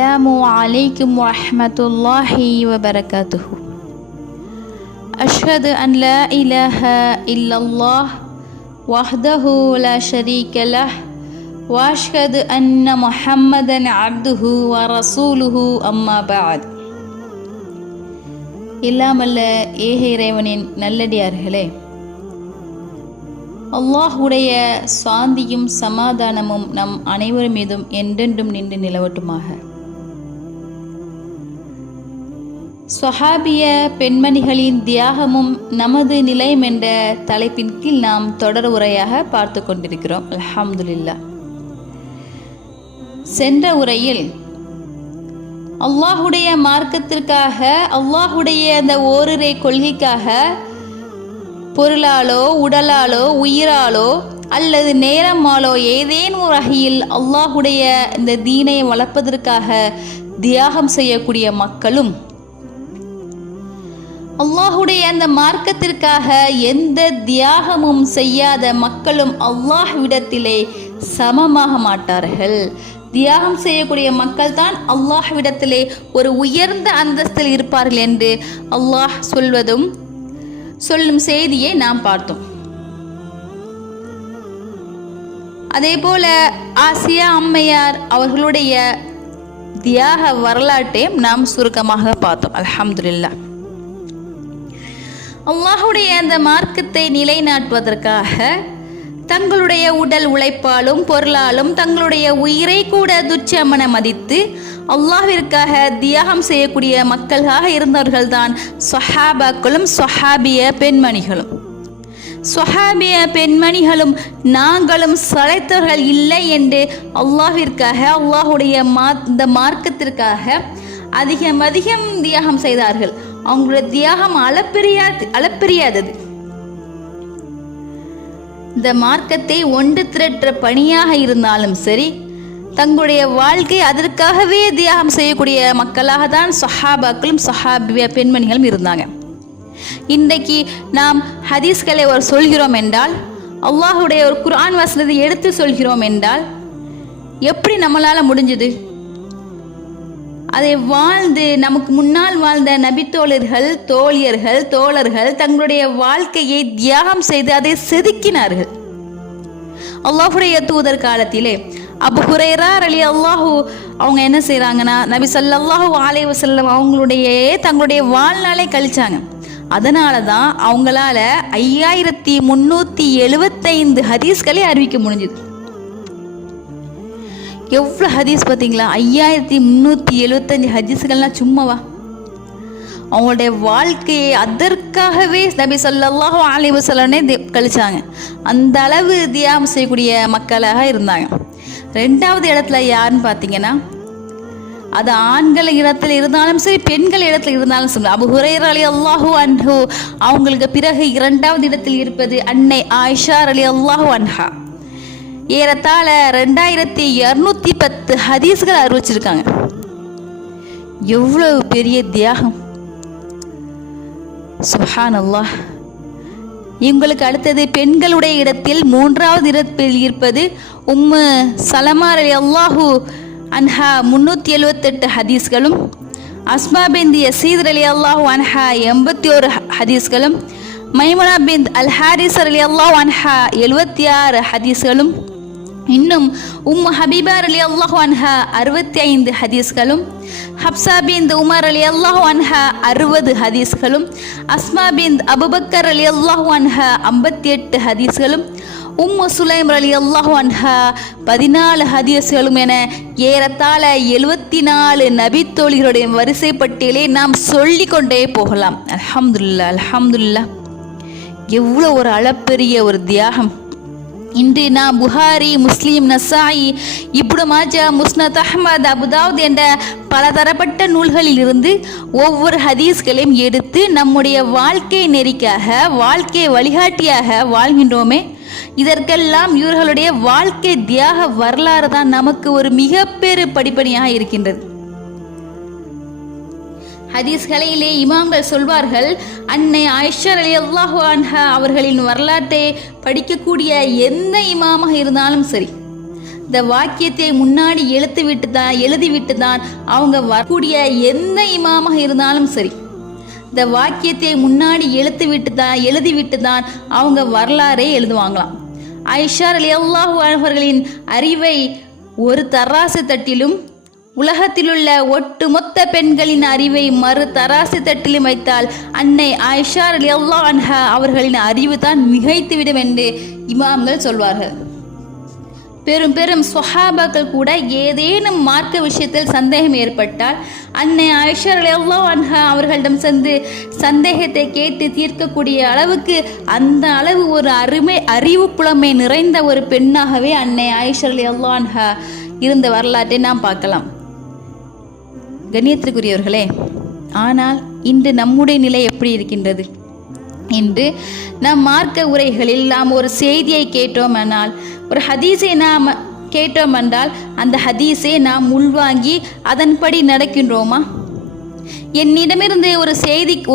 Assalamu alaikum warahmatullahi wabarakatuh. Ashhadu an la ilaha illallah wahdahu la sharika lah wa ashhadu anna Muhammadan abduhu wa rasuluhu amma ba'd. இல்லாமல்ல ஏக இறைவனின் நல்லடியார்களே, அல்லாஹ்வுடைய சாந்தியும் சமாதானமும் நம் அனைவர் மீதும் என்றென்றும் நின்று நிலவட்டுமாக. ஸஹாபிய பெண்மணிகளின் தியாகமும் நமது நிலையம் என்ற தலைப்பின் கீழ் நாம் தொடர் உரையாக பார்த்து கொண்டிருக்கிறோம். அல்ஹம்துலில்லாஹ். சென்ற உரையில் அல்லாஹுடைய மார்க்கத்திற்காக, அல்லாஹுடைய அந்த ஓரிரை கொள்கைக்காக பொருளாலோ உடலாலோ உயிராலோ அல்லது நேரமாலோ ஏதேனும் ஒரு வகையில் அல்லாஹுடைய இந்த தீனை வளர்ப்பதற்காக தியாகம் செய்யக்கூடிய மக்களும், அல்லாஹுடைய அந்த மார்க்கத்திற்காக எந்த தியாகமும் செய்யாத மக்களும் அல்லாஹ்விடத்திலே சமமாக மாட்டார்கள். தியாகம் செய்யக்கூடிய மக்கள் தான் அல்லாஹ்விடத்திலே ஒரு உயர்ந்த அந்தஸ்தில் இருப்பார்கள் என்று அல்லாஹ் சொல்லும் செய்தியை நாம் பார்த்தோம். அதே போல ஆசியா அம்மையார் அவர்களுடைய தியாக வரலாற்றையும் நாம் சுருக்கமாக பார்த்தோம். அல்ஹம்துலில்லாஹ். அல்லாஹுடைய அந்த மார்க்கத்தை நிலைநாட்டுவதற்காக தங்களுடைய உடல் உழைப்பாலும் பொருளாலும் தங்களுடைய உயிரை கூட துச்சமென மதித்து அல்லாஹ்விற்காக தியாகம் செய்யக்கூடிய மக்களாக இருந்தவர்கள்தான் ஸஹாபாக்களும் ஸஹாபிய பெண்மணிகளும். ஸஹாபிய பெண்மணிகளும் நாங்களும் சளைத்தவர்கள் இல்லை என்று அல்லாஹ்விற்காக, அல்லாஹுடைய இந்த மார்க்கத்திற்காக அதிகம் தியாகம் செய்தார்கள். அவங்களுடைய தியாகம் அளப்பெரியாதது. இந்த மார்க்கத்தை ஒன்று திரட்டுற பணியாக இருந்தாலும் சரி, தங்களுடைய வாழ்க்கை அதற்காகவே தியாகம் செய்யக்கூடிய மக்களாக தான் ஸஹாபாக்களும் ஸஹாபிய பெண்மணிகளும் இருந்தாங்க. இன்றைக்கு நாம் ஹதீஸ்களை சொல்கிறோம் என்றால், அல்லாஹுடைய ஒரு குர்ஆன் வசனத்தை எடுத்து சொல்கிறோம் என்றால் எப்படி நம்மளால் முடிஞ்சது? அதை வாழ்ந்து நமக்கு முன்னால் வாழ்ந்த நபித்தோழர்கள், தோழர்கள் தங்களுடைய வாழ்க்கையை தியாகம் செய்து அதை செதுக்கினார்கள். அல்லாஹுடைய தூதர் காலத்திலே அபூ ஹுரைரா ரலியல்லாஹு அவங்க என்ன செய்கிறாங்கன்னா, நபி ஸல்லல்லாஹு அலைஹி வஸல்லம் தங்களுடைய வாழ்நாளை கழிச்சாங்க. அதனால தான் அவங்களால 5375 ஹதீஸ்களை அறிவிக்க முடிஞ்சுது. எவ்வளோ ஹதீஸ் பார்த்தீங்களா? 5375 ஹதீஸ்கள்லாம் சும்மாவா? அவங்களுடைய வாழ்க்கையை அதற்காகவே நபி ஸல்லல்லாஹு அலைஹி வஸல்லம் கழிச்சாங்க. அந்த அளவு தியாகம் செய்யக்கூடிய மக்களாக இருந்தாங்க. 2வது இடத்துல யாருன்னு பார்த்தீங்கன்னா, அது ஆண்கள் இடத்துல இருந்தாலும் சரி, பெண்கள் இடத்துல இருந்தாலும் சரி, அபூ ஹுரைரா ரலியல்லாஹு அன்ஹு அவங்களுக்கு பிறகு 2வது இடத்தில் இருப்பது அன்னை ஆயிஷா ரலியல்லாஹு அன்ஹா. ஏறத்தாழ 2210 ஹதீஸ்கள் அறிவிச்சிருக்காங்க. எவ்வளவு பெரிய தியாகம்! சுப்ஹானல்லாஹ். இவங்களுக்கு அடுத்தது பெண்களுடைய இடத்தில் 3வது இடத்தில் இருப்பது உம்மு சலமா ரலியல்லாஹு அன்ஹா 378 ஹதீஸ்களும், அஸ்மா பின்த் யஸீத் ரலியல்லாஹு அன்ஹா 81 ஹதீஸ்களும், மைமுனா பின்த் அல் ஹாரிஸ் ரலியல்லாஹு அன்ஹா 76 ஹதீஸ்களும், இன்னும் உம்மு ஹபீபா ரலியல்லாஹு அன்ஹா 65 ஹதீஸ்களும், ஹப்ஸா பின்த் உமர் ரலியல்லாஹு அன்ஹா 60 ஹதீஸ்களும், அஸ்மா பின்த் அபூபக்கர் ரலியல்லாஹு அன்ஹா 58 ஹதீஸ்களும், உம்மு சுலைம் ரலியல்லாஹு அன்ஹா 14 ஹதீஸ்களும் என ஏறத்தாழ 74 நபித்தோழிகளுடைய வரிசை பட்டியலை நாம் சொல்லிக்கொண்டே போகலாம். அல்ஹம்துலில்லாஹ். எவ்வளோ ஒரு அளப்பெரிய ஒரு தியாகம்! இன்று நாம் புகாரி, முஸ்லீம், நசாயி, இப்னு மாஜா, முஸ்னத் அஹ்மத், அபுதாவுத் என்ற பலதரப்பட்ட நூல்களில் இருந்து ஒவ்வொரு ஹதீஸ்களையும் எடுத்து நம்முடைய வாழ்க்கை நெறிக்காக, வாழ்க்கை வழிகாட்டியாக வாழ்கின்றோமே. இதற்கெல்லாம் இவர்களுடைய வாழ்க்கை தியாக வரலாறு தான் நமக்கு ஒரு மிகப்பெரிய படிப்படியாக இருக்கின்றது. ஹதீஸ்களிலே இமாம்கள் சொல்வார்கள், அன்னை ஆயிஷா ரலியல்லாஹு அன்ஹா அவர்களின் வரலாற்றை படிக்கக்கூடிய எந்த இமாமாக இருந்தாலும் சரி, இந்த வாக்கியத்தை முன்னாடி எழுதிவிட்டு தான் அவங்க வரக்கூடிய எந்த இமாமாக இருந்தாலும் சரி, இந்த வாக்கியத்தை முன்னாடி எழுதிவிட்டு தான் அவங்க வரலாறே எழுதுவாங்களாம். ஆயிஷா ரலியல்லாஹு அன்ஹர்களின் அறிவை ஒரு தராசு தட்டிலும் உலகத்திலுள்ள ஒட்டுமொத்த பெண்களின் அறிவை மறு தராசு தட்டிலும் வைத்தால் அன்னை ஆயிஷா ரலியல்லாஹு அன்ஹா அவர்களின் அறிவு தான் மிகைத்துவிடும் என்று இமாம்கள் சொல்வார்கள். பெரும் பெரும் சொஹாபாக்கள் கூட ஏதேனும் மார்க்க விஷயத்தில் சந்தேகம் ஏற்பட்டால் அன்னை ஆயிஷா ரலியல்லாஹு அன்ஹா அவர்களிடம் சென்று சந்தேகத்தை கேட்டு தீர்க்கக்கூடிய அளவுக்கு அந்த அளவு ஒரு அறிவு புலமை நிறைந்த ஒரு பெண்ணாகவே அன்னை ஆயிஷா ரலியல்லாஹு அன்ஹா இருந்த வரலாற்றை நாம் பார்க்கலாம். கண்ணியத்திற்குரியவர்களே, ஆனால் இன்று நம்முடைய நிலை எப்படி இருக்கின்றது? இன்று நம் மார்க்க உரைகளில் நாம் ஒரு செய்தியை கேட்டோமானால், ஒரு ஹதீஸை நாம் கேட்டோம் என்றால் அந்த ஹதீஸை நாம் உள்வாங்கி அதன்படி நடக்கின்றோமா? என்னிடமிருந்து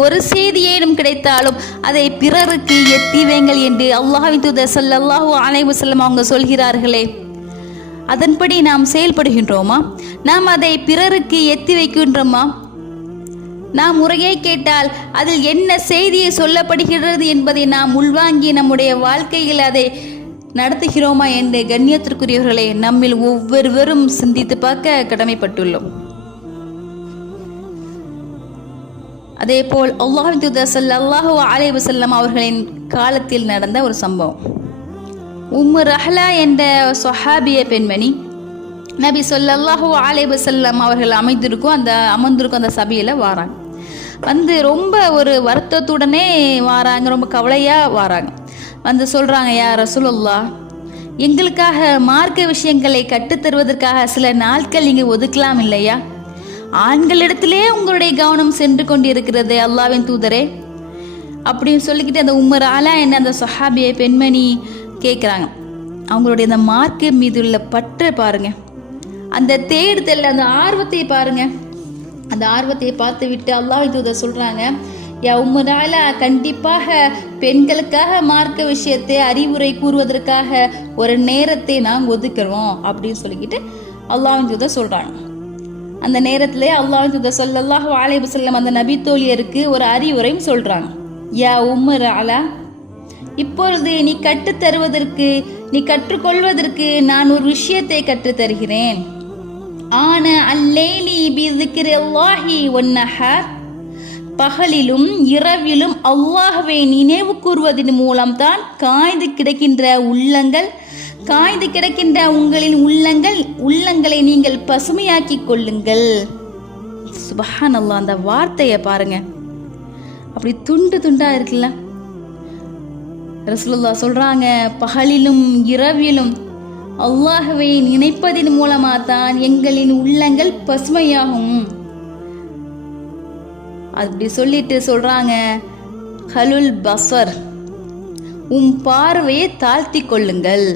ஒரு செய்தியேனும் கிடைத்தாலும் அதை பிறருக்கு எத்தி வைங்கள் என்று அல்லாஹ்வின் தூதர் ஸல்லல்லாஹு அலைஹி வஸல்லம் அவங்க சொல்கிறார்களே, அதன்படி நாம் செயல்படுகின்றோமா? நாம் அதை பிறருக்கு எத்தி வைக்கின்றோமா? நாம் முறையை கேட்டால் அதில் என்ன செய்தியை சொல்லப்படுகிறது என்பதை நாம் உள்வாங்கி நம்முடைய வாழ்க்கையில் அதை நடத்துகிறோமா என்று கண்ணியத்திற்குரியவர்களே நம்மில் ஒவ்வொருவரும் சிந்தித்து பார்க்க கடமைப்பட்டுள்ளோம். அதே போல் அல்லாஹ்வின் தூதர் ஸல்லல்லாஹு அலைஹி வஸல்லம் அவர்களின் காலத்தில் நடந்த ஒரு சம்பவம். உம்மு ரஹ்லா என்ற சொஹாபிய பெண்மணி நபி ஸல்லல்லாஹு அலைஹி வஸல்லம் அவர்கள் அமர்ந்திருக்கும் அந்த சபையில் வாராங்க. வந்து ரொம்ப ஒரு வருத்தத்துடனே வாராங்க, ரொம்ப கவலையாக வாராங்க. வந்து சொல்கிறாங்க, யா ரசூலுல்லாஹ், எங்களுக்காக மார்க்க விஷயங்களை கற்றுத்தருவதற்காக சில நாட்கள் நீங்கள் ஒதுக்கலாம் இல்லையா? ஆண்களிடத்திலே உங்களுடைய கவனம் சென்று கொண்டு இருக்கிறது அல்லாஹ்வின் தூதரே அப்படின்னு சொல்லிக்கிட்டு அந்த உம்மு ரஹ்லா என்ற அந்த சொஹாபிய பெண்மணி கேட்குறாங்க. அவங்களுடைய அந்த மார்க்க மீது உள்ள பற்றை பாருங்க, அந்த தேடுதல், அந்த ஆர்வத்தை பாருங்க. அந்த ஆர்வத்தை பார்த்து விட்டு அல்லாஹ்வின் தூதர் சொல்றாங்க, யா உம்மு ரஹ்லா, கண்டிப்பாக பெண்களுக்காக மார்க்க விஷயத்தை அறிவுரை கூறுவதற்காக ஒரு நேரத்தை நாங்கள் ஒதுக்குறோம் அப்படின்னு சொல்லிக்கிட்டு அல்லாஹ்வின் தூதர் சொல்றாங்க. அந்த நேரத்திலே அல்லாஹ்வின் தூதர் ஸல்லல்லாஹு அலைஹி வஸல்லம் அந்த நபி தோழியருக்கு ஒரு அறிவுரையும் சொல்றாங்க. யா உம்மு ரஹ்லா, இப்பொழுது நீ கற்றுக்கொள்வதற்கு நான் ஒரு விஷயத்தை கற்றுத்தருகிறேன். ஆன அல்லைலி பிذிக்ரில்லாஹி வன்னஹார், பகலிலும் இரவிலும் அல்லாஹ்வை நினைவு கூறுவதன் மூலம்தான் காய்ந்து கிடக்கின்ற உங்களின் உள்ளங்களை நீங்கள் பசுமையாக்கி கொள்ளுங்கள். சுப்ஹானல்லாஹ், அந்த வார்த்தையை பாருங்க, அப்படி துண்டு துண்டா இருக்குல்ல. ரசூலுல்லாஹ் சொல்றாங்க, பகலிலும் இரவிலும் அல்லாஹ்வை நினைப்பதின் மூலமாக தான் எங்களின் உள்ளங்கள் பசுமையாகும். அப்படி சொல்லிட்டு சொல்றாங்க, ஹலுல் பஸர், பார்வையை தாழ்த்தி கொள்ளுங்கள்.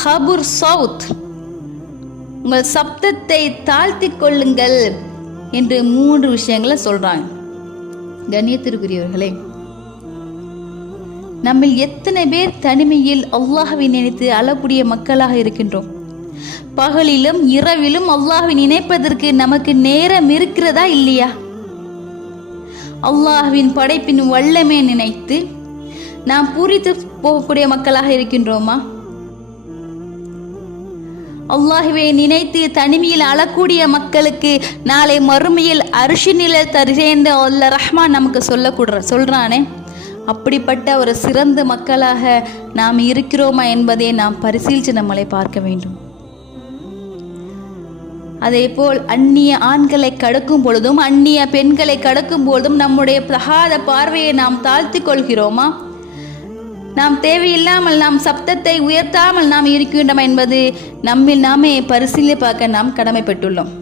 ஹபுர் சவுத், உங்கள் சப்தத்தை தாழ்த்தி கொள்ளுங்கள் என்று 3 விஷயங்களை சொல்றாங்க. கண்ணியத்திற்குரியவர்களே, நம்மில் எத்தனை பேர் தனிமையில் அல்லாஹ்வை நினைத்து அழக்கூடிய மக்களாக இருக்கின்றோம்? பகலிலும் இரவிலும் அல்லாஹ்வை நினைப்பதற்கு நமக்கு நேரம் இருக்கிறதா இல்லையா? அல்லாஹ்வின் படைப்பின் வல்லமை நினைத்து நாம் பூரித்து போகக்கூடிய மக்களாக இருக்கின்றோமா? அல்லாஹ்வை நினைத்து தனிமையில் அழக்கூடிய மக்களுக்கு நாளை மறுமையில் அரிசி நிழல் தருகிறேன் அல்ல ரஹ்மான் நமக்கு சொல்றானே, அப்படிப்பட்ட ஒரு சிறந்த மக்களாக நாம் இருக்கிறோமா என்பதை நாம் பரிசீலித்து நம்மளை பார்க்க வேண்டும். அதே போல் அந்நிய ஆண்களை கடக்கும் பொழுதும் அந்நிய பெண்களை கடக்கும் பொழுதும் நம்முடைய தகாத பார்வையை நாம் தாழ்த்தி கொள்கிறோமா? நாம் தேவையில்லாமல் நாம் சப்தத்தை உயர்த்தாமல் நாம் இருக்கின்றோம் என்பது நம்மில் நாமே பரிசீலனை பார்க்க நாம் கடமைப்பட்டுள்ளோம்.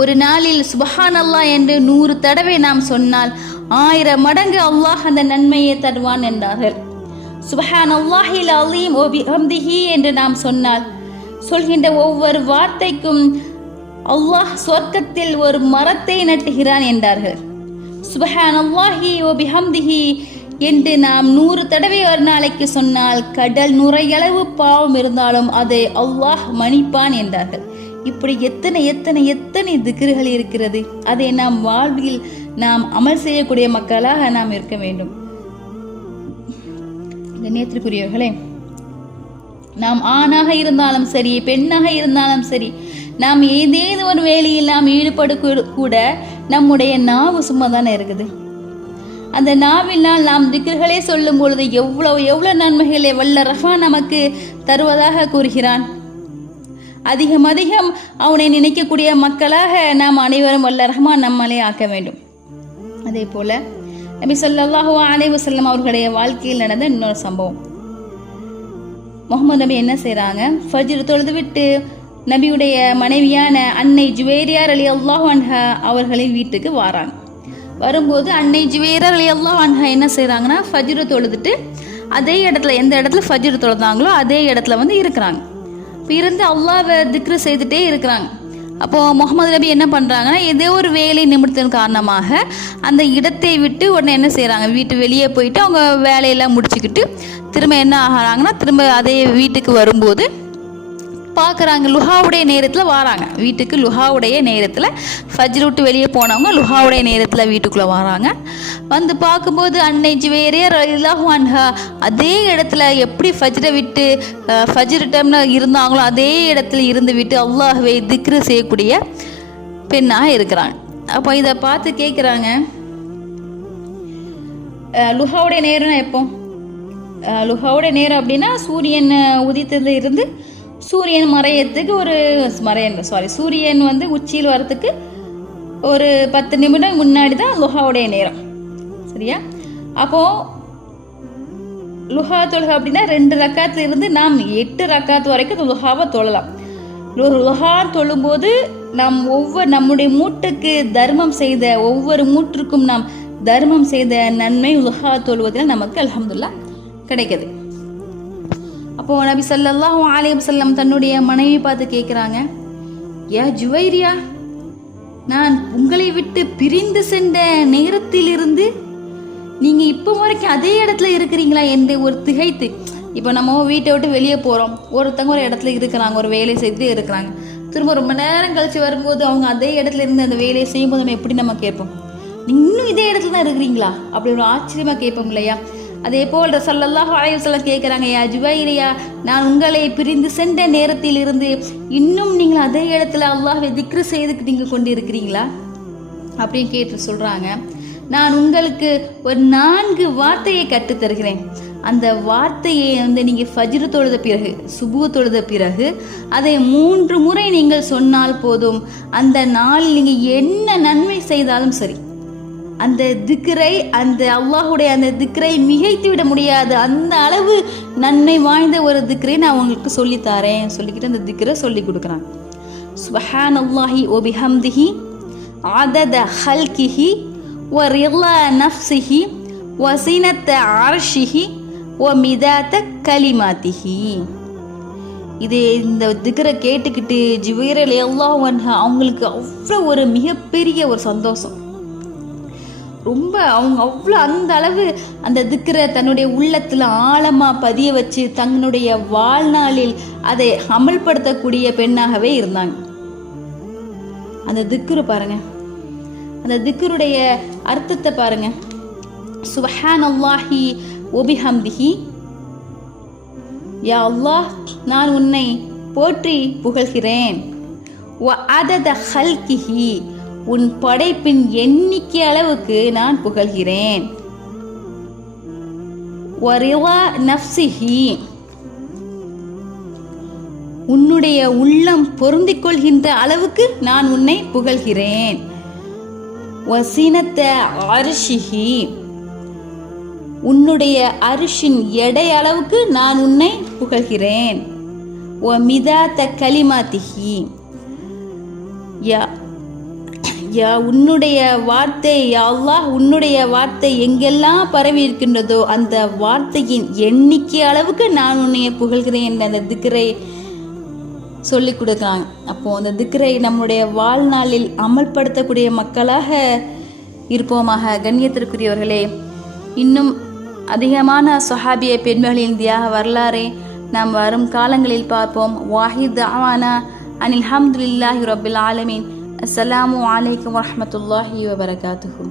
ஒரு நாளில் சுப்ஹானல்லாஹ் என்று 100 தடவை நாம் சொன்னால் 1000 மடங்கு அல்லாஹ் அந்த நன்மையை தருவான் என்றார்கள். சுப்ஹானல்லாஹில் அலீம் வ பிஹம்திஹி என்று நாம் சொல்கின்ற ஒவ்வொரு வார்த்தைக்கும் அல்லாஹ் சொர்க்கத்தில் ஒரு மரத்தை நட்டுகிறான் என்றார்கள். சுப்ஹானல்லாஹி வ பிஹம்திஹி என்று நாம் 100 தடவை ஒரு நாளைக்கு சொன்னால் கடல் நுரையளவு பாவம் இருந்தாலும் அதை அல்லாஹ் மன்னிப்பான் என்றார்கள். இப்படி எத்தனை எத்தனை எத்தனை திக்ருகள் இருக்கிறது. அதை நாம் வாழ்வில் நாம் அமல் செய்யக்கூடிய மக்களாக நாம் இருக்க வேண்டும். கண்ணியத்திற்குரியவர்களே, நாம் ஆணாக இருந்தாலும் சரி, பெண்ணாக இருந்தாலும் சரி, நாம் ஏதேனும் ஒரு வேலையில் நாம் ஈடுபட கூட நம்முடைய நாவு சும்மா தானே இருக்குது. அந்த நாவினால் நாம் திக்ருகளே சொல்லும் பொழுது எவ்வளவு நன்மைகளை வல்ல ரஹ்மான் நமக்கு தருவதாக கூறுகிறான். அதிகம் அவனை நினைக்கக்கூடிய மக்களாக நாம் அனைவரும் வல்ல ரஹ்மான் நம்மளே ஆக்க வேண்டும். அதே போல நபி ஸல்லல்லாஹு அலைஹி வஸல்லம் அவர்களுடைய வாழ்க்கையில் நடந்த இன்னொரு சம்பவம். முஹம்மது நபி என்ன செய்றாங்க, ஃபஜ்ர் தொழுது விட்டு நபியுடைய மனைவியான அன்னை ஜுவைரியா ரலியல்லாஹு அன்ஹா அவர்களின் வீட்டுக்கு வராங்க. வரும்போது அன்னை ஜுவைரியா ரலியல்லாஹு அன்ஹா என்ன செய்றாங்கன்னா, ஃபஜ்ர் தொழுதுட்டு அதே இடத்துல, எந்த இடத்துல ஃபஜ்ர் தொழுதாங்களோ அதே இடத்துல இருக்கிறாங்க. இருந்து அல்லாஹ்வை திக்ரு செய்துட்டே இருக்கிறாங்க. அப்போது முகமது நபி என்ன பண்ணுறாங்கன்னா, ஏதோ ஒரு வேலை நிமித்தத்தின் காரணமாக அந்த இடத்தை விட்டு உடனே என்ன செய்கிறாங்க, வீட்டு வெளியே போயிட்டு அவங்க வேலையெல்லாம் முடிச்சுக்கிட்டு திரும்ப என்ன ஆகிறாங்கன்னா, திரும்ப அதே வீட்டுக்கு வரும்போது பார்க்குறாங்க, லுஹாவுடைய நேரத்தில் வராங்க வீட்டுக்கு. லுஹாவுடைய நேரத்தில் ஃபஜ்ர் விட்டு வெளியே போனவங்க லுஹாவுடைய நேரத்தில் வீட்டுக்குள்ளே வராங்க. வந்து பார்க்கும்போது அன்னை ஜுவைரியா ரலியல்லாஹு அன்ஹா அதே இடத்துல எப்படி ஃபஜ்ரை விட்டு ஃபஜ்ர் டைமில் இருந்தாங்களோ அதே இடத்துல இருந்து விட்டு அல்லாஹ்வை திக்ரு செய்யக்கூடிய பெண்ணாக இருக்கிறாங்க. அப்போ இதை பார்த்து கேட்குறாங்க, லுஹாவுடைய நேரம் எப்போ? லுஹாவுடைய நேரம் அப்படின்னா சூரியன் உதித்ததுல இருந்து சூரியன் மறையத்துக்கு சூரியன் உச்சியில் வரத்துக்கு ஒரு 10 நிமிடம் முன்னாடி தான் லுஹாவுடைய நேரம். சரியா? அப்போது லுஹா தொழுகை அப்படின்னா 2 ரக்காத்துல இருந்து நாம் 8 ரக்காத்து வரைக்கும் லுஹாவை தொழலாம். லுஹா தொழும்போது நாம் நம்முடைய மூட்டுக்கு தர்மம் செய்த ஒவ்வொரு மூற்றுக்கும் நாம் தர்மம் செய்த நன்மை லுஹா தொழுவதில் நமக்கு அல்ஹம்துலில்லாஹ் கிடைக்குது. அப்போது நபி ஸல்லல்லாஹு அலைஹி வஸல்லம் தன்னுடைய மனைவி பார்த்து கேட்குறாங்க, யா ஜுவைரியா, நான் உங்களை விட்டு பிரிந்து சென்ற நேரத்திலிருந்து நீங்கள் இப்போ வரைக்கும் அதே இடத்துல இருக்கிறீங்களா என்று ஒரு திகைத்து. இப்போ நம்ம வீட்டை விட்டு வெளியே போகிறோம், ஒருத்தவங்க ஒரு இடத்துல இருக்கிறாங்க, ஒரு வேலை செய்து இருக்கிறாங்க. திரும்ப ரொம்ப நேரம் கழித்து வரும்போது அவங்க அதே இடத்துல இருந்து அந்த வேலையை செய்யும்போது நம்ம எப்படி நம்ம கேட்போம், இன்னும் இதே இடத்துல தான் இருக்கிறீங்களா அப்படி ஒரு ஆச்சரியமாக கேட்போம் இல்லையா? அதே போல் ஸல்லல்லாஹு அலைஹி வஸல்லம் கேட்குறாங்க, யா ஜுவைரியா, நான் உங்களை பிரிந்து சென்ற நேரத்தில் இருந்து இன்னும் நீங்கள் அதே இடத்துல அல்லாஹ்வை திக்ரு செய்துக்கு நீங்கள் கொண்டு இருக்கிறீங்களா அப்படின்னு கேட்டு சொல்கிறாங்க, நான் உங்களுக்கு ஒரு 4 வார்த்தையை கற்றுத்தருகிறேன். அந்த வார்த்தையை நீங்கள் ஃபஜ்ர் தொழுத பிறகு, சுபு தொழுத பிறகு அதை 3 முறை நீங்கள் சொன்னால் போதும். அந்த நாளில் நீங்கள் என்ன நன்மை செய்தாலும் சரி, அந்த திக்ரை, அந்த அல்லாஹுடைய அந்த திக்ரை மிகைத்து விட முடியாது. அந்த அளவு நன்மை வாய்ந்த ஒரு திக்ரை நான் உங்களுக்கு சொல்லித்தாரேன் சொல்லிக்கிட்டு அந்த திக்ரை சொல்லி கொடுக்குறாங்க. சுப்ஹானல்லாஹி வ பிஹம்திஹி அதத ஹல்கிஹி வ ரிலா நஃப்ஸிஹி வ ஸினத அர்ஷிஹி வ மிதாத கலிமாத்திஹி. இந்த திக்ரை கேட்டுக்கிட்டு ஜுவைரியா ரலியல்லாஹு அன்ஹா அவங்களுக்கு அவ்வளோ ஒரு மிகப்பெரிய ஒரு சந்தோஷம். ரொம்ப அவங்க அவ்வளோ அந்த அளவு அந்த திக்ரை தன்னுடைய உள்ளத்தில் ஆழமாக பதிய வச்சு தன்னுடைய வாழ்நாளில் அதை அமல்படுத்தக்கூடிய பெண்ணாகவே இருந்தாங்க. அந்த திக்ரு பாருங்க, அந்த திக்ருடைய அர்த்தத்தை பாருங்க. சுப்ஹானல்லாஹி வ பிஹம்திஹி, யா அல்லாஹ், நான் உன்னை போற்றி புகழ்கிறேன். வ அதத ஹல்கிஹி, உன் படைப்பின் எண்ணிக்கை அளவுக்கு நான் புகழ்கிறேன். வ ரிலா நஃப்ஸிஹி, உன்னுடைய உள்ளம் பொருந்திக் கொள்கின்ற அளவுக்கு நான் உன்னை புகழ்கிறேன். வ ஸினத அர்ஷிஹி, உன்னுடைய அரிஷின் எடை அளவுக்கு நான் உன்னை புகழ்கிறேன். வ மிதாத கலிமாத்திஹி, யா உன்னுடைய வார்த்தை, யா அல்லாஹ், உன்னுடைய வார்த்தை எங்கெல்லாம் பரவி இருக்கின்றதோ அந்த வார்த்தையின் எண்ணிக்கை அளவுக்கு நான் உன்னை புகழ்கிறேன் என்ற அந்த திக்ரை சொல்லி கொடுக்குறாங்க. அப்போது அந்த திக்ரை நம்முடைய வாழ்நாளில் அமல்படுத்தக்கூடிய மக்களாக இருப்போமாக. கண்ணியத்திற்குரியவர்களே, இன்னும் அதிகமான சஹாபிய பெண்மகளின் தியாக வரலாறை நாம் வரும் காலங்களில் பார்ப்போம். வாஹித் அவானா அனில் ஹம்துலில்லாஹி ரபில் ஆலமீன். அஸ்ஸலாமு அலைக்கும் வரஹ்மத்துல்லாஹி வபரகாத்துஹு.